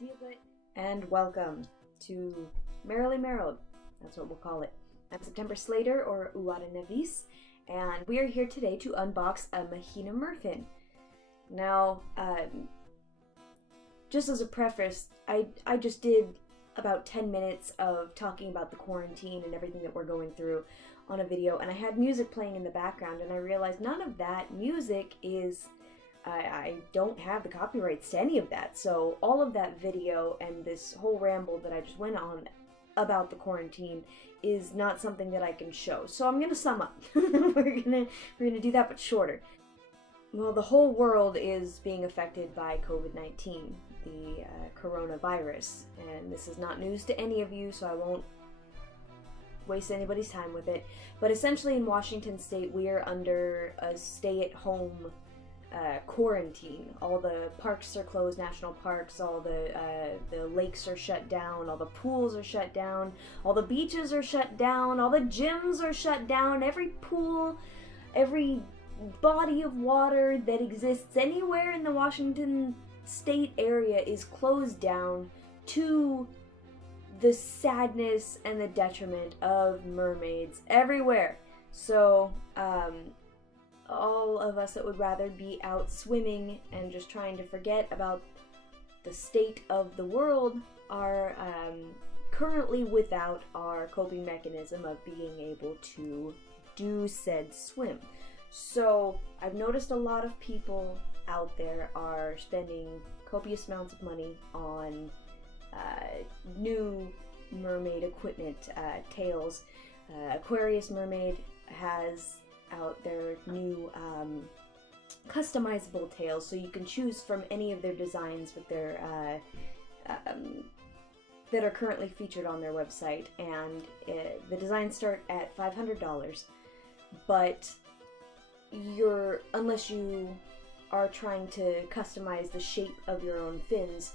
Deal and welcome to Merrily Merrilled. That's what we'll call it. I'm September Slater, or Uwada Nevis, and we are here today to unbox a Mahina Merfin. Now, just as a preface, I just did about 10 minutes of talking about the quarantine and everything that we're going through on a video, and I had music playing in the background, and I realized none of that music is... I don't have the copyrights to any of that, so all of that video and this whole ramble that I just went on about the quarantine is not something that I can show. So I'm gonna sum up. we're gonna do that, but shorter. Well, the whole world is being affected by COVID-19, the coronavirus, and this is not news to any of you, so I won't waste anybody's time with it. But essentially, in Washington State, we are under a stay-at-home quarantine. All the parks are closed, national parks, all the lakes are shut down, all the pools are shut down, all the beaches are shut down, all the gyms are shut down, every pool, every body of water that exists anywhere in the Washington State area is closed down, to the sadness and the detriment of mermaids everywhere. So, all of us that would rather be out swimming and just trying to forget about the state of the world are currently without our coping mechanism of being able to do said swim. So I've noticed a lot of people out there are spending copious amounts of money on new mermaid equipment, tails. Aquarius Mermaid has out their new customizable tails, so you can choose from any of their designs with their that are currently featured on their website, and the designs start at $500, but unless you are trying to customize the shape of your own fins,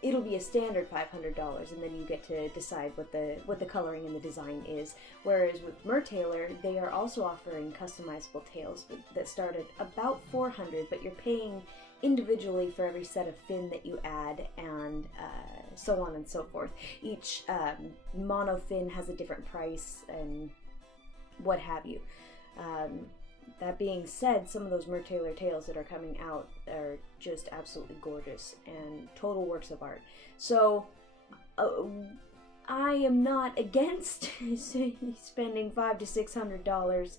it'll be a standard $500, and then you get to decide what the coloring and the design is. Whereas with Mertailor, they are also offering customizable tails that start at about $400, but you're paying individually for every set of fin that you add, and so on and so forth. Each mono fin has a different price, and what have you. That being said, some of those Mertailor tails that are coming out are just absolutely gorgeous and total works of art. So, I am not against spending $500 to $600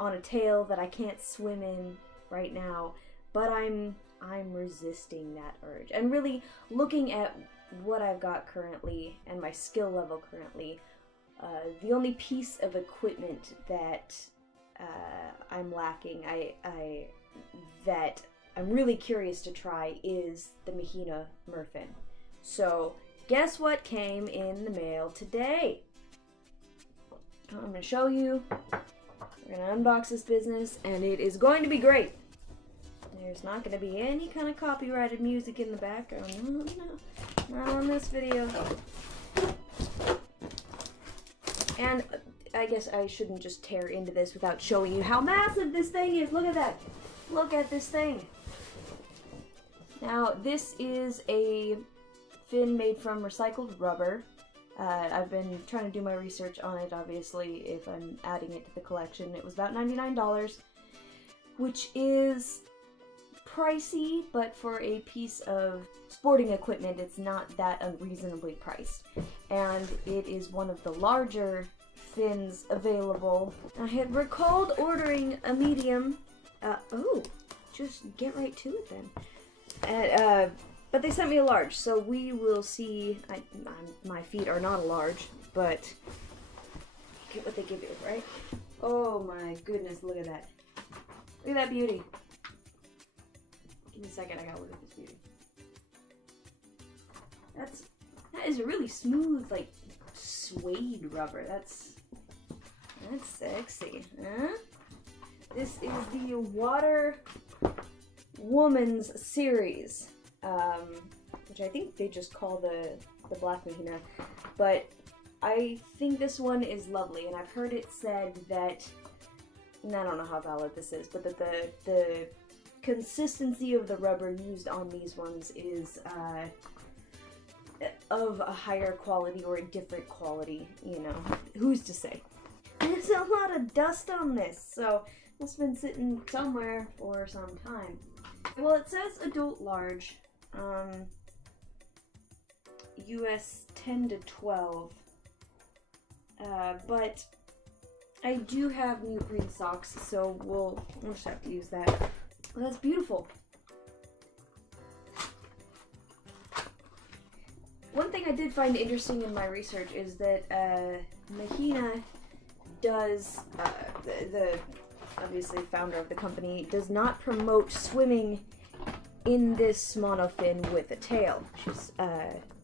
on a tail that I can't swim in right now, but I'm resisting that urge. And really looking at what I've got currently and my skill level currently, the only piece of equipment that I'm lacking, that I'm really curious to try, is the Mahina Merfin. So, guess what came in the mail today? I'm going to show you. We're going to unbox this business, and it is going to be great. There's not going to be any kind of copyrighted music in the background. No, not on this video. And I guess I shouldn't just tear into this without showing you how massive this thing is. Look at that. Look at this thing. Now, this is a fin made from recycled rubber. I've been trying to do my research on it, obviously, if I'm adding it to the collection. It was about $99, which is pricey, but for a piece of sporting equipment, it's not that unreasonably priced. And it is one of the larger fins available. I had recalled ordering a medium. Just get right to it then. But they sent me a large, so we will see. My feet are not a large, but you get what they give you, right? Oh my goodness, look at that. Look at that beauty. Give me a second, I gotta look at this beauty. That is a really smooth, like, suede rubber. That's sexy, huh? This is the Water Woman's series, which I think they just call the Black Mahina, but I think this one is lovely, and I've heard it said that, and I don't know how valid this is, but that the consistency of the rubber used on these ones is of a higher quality or a different quality, you know, who's to say? There's a lot of dust on this, so it's been sitting somewhere for some time. Well, it says adult large, US 10 to 12, but I do have neoprene socks, so we'll just have to use that. Well, that's beautiful. One thing I did find interesting in my research is that Mahina does, the obviously founder of the company, does not promote swimming in this monofin with a tail. She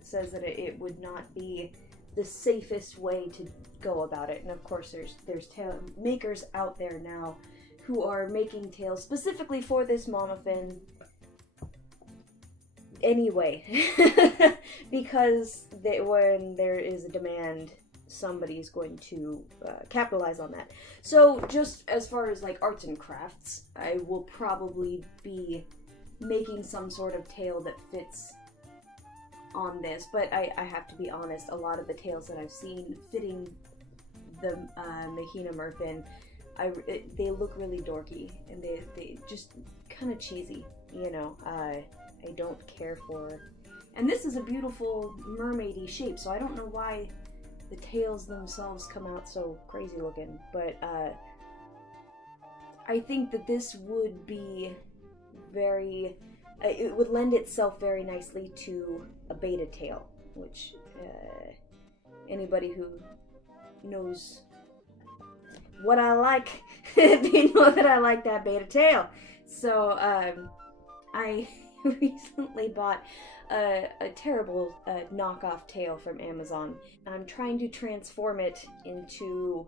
says that it would not be the safest way to go about it. And of course there's tail makers out there now who are making tails specifically for this monofin anyway. Because when there is a demand, somebody's going to capitalize on that. So just as far as like arts and crafts, I will probably be making some sort of tail that fits on this, but I have to be honest, a lot of the tails that I've seen fitting the Mahina Merfin, they look really dorky, and they just kind of cheesy, you know. I don't care for, and this is a beautiful mermaidy shape, so I don't know why the tails themselves come out so crazy looking, but I think that this would be very, it would lend itself very nicely to a beta tail, which anybody who knows what I like, they know that I like that beta tail. So I recently bought a terrible knockoff tail from Amazon. I'm trying to transform it into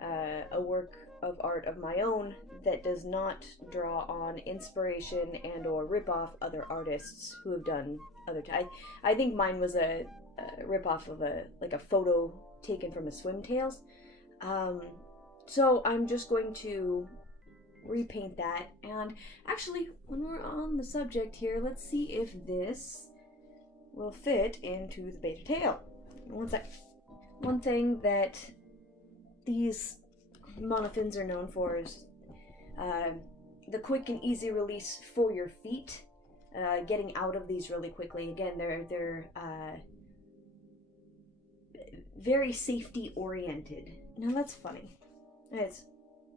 a work of art of my own that does not draw on inspiration and or rip off other artists who have done other I think mine was a rip off of a photo taken from a swim tails. So I'm just going to repaint that, and actually when we're on the subject here, let's see if this will fit into the beta tail. One sec. One thing that these monofins are known for is the quick and easy release for your feet, getting out of these really quickly. Again, they're very safety oriented. Now that's funny. It's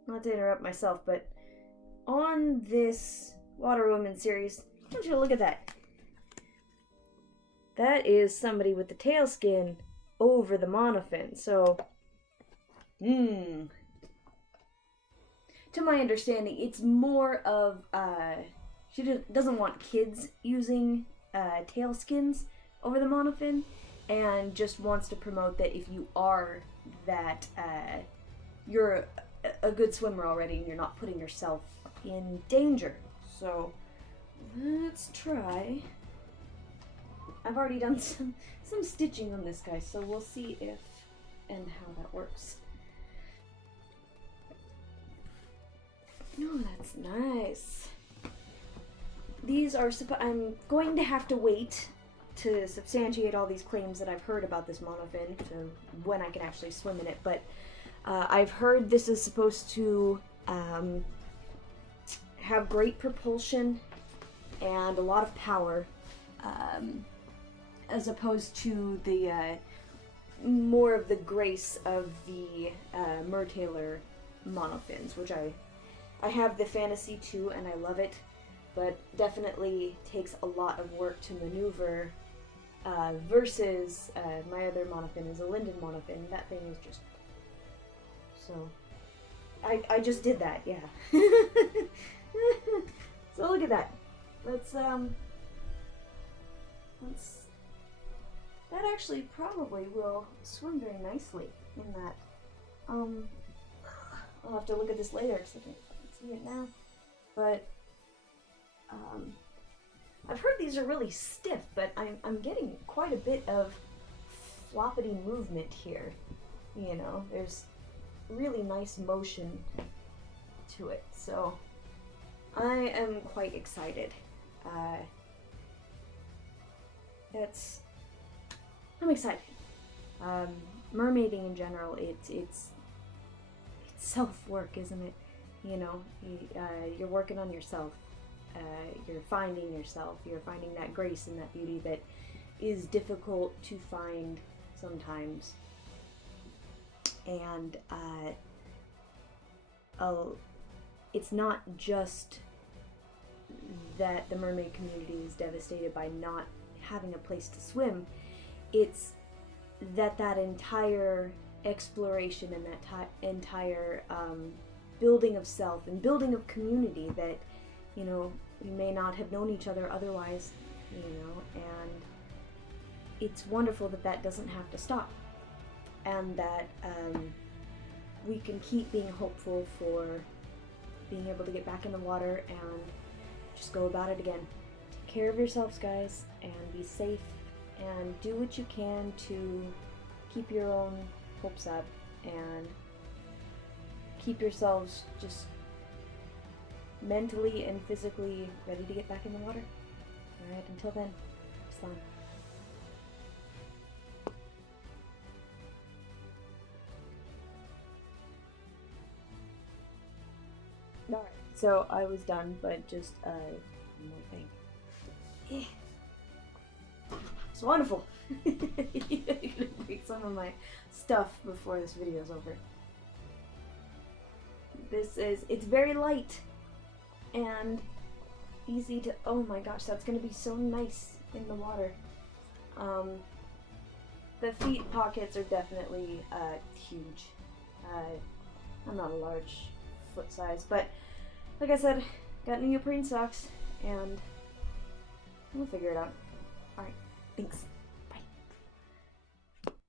not to interrupt myself, but on this Water Woman series, I want you to look at that. That is somebody with the tail skin over the monofin. So, to my understanding, it's more of, she doesn't want kids using tail skins over the monofin, and just wants to promote that if you are that, you're a good swimmer already and you're not putting yourself in danger. So, let's try. I've already done some stitching on this guy, so we'll see if and how that works. Oh, that's nice. These are I'm going to have to wait to substantiate all these claims that I've heard about this monofin to when I can actually swim in it, but I've heard this is supposed to have great propulsion and a lot of power, as opposed to the more of the grace of the Mertailor monofins, which I have the Fantasy too, and I love it, but definitely takes a lot of work to maneuver, versus my other monofin is a Linden monofin. That thing is just... So, I just did that, yeah. So look at that. That actually probably will swim very nicely in that. I'll have to look at this later because I can't see it now. But, I've heard these are really stiff, but I'm getting quite a bit of floppity movement here. You know, there's really nice motion to it, so I am quite excited. I'm excited. Mermaiding in general, it's self-work, isn't it? You know, you're working on yourself. You're finding yourself. You're finding that grace and that beauty that is difficult to find sometimes. And it's not just that the mermaid community is devastated by not having a place to swim. It's that entire exploration and that entire building of self and building of community that, you know, we may not have known each other otherwise, you know, and it's wonderful that that doesn't have to stop, and that we can keep being hopeful for being able to get back in the water and just go about it again. Take care of yourselves, guys, and be safe, and do what you can to keep your own hopes up and keep yourselves just mentally and physically ready to get back in the water. Alright, until then, Islam. Alright, so I was done, but just one more thing. It's wonderful. I'm gonna break some of my stuff before this video's over. It's very light and easy to, oh my gosh, that's gonna be so nice in the water. The feet pockets are definitely huge. I'm not a large foot size, but like I said, got neoprene socks and we'll figure it out. Alright, thanks.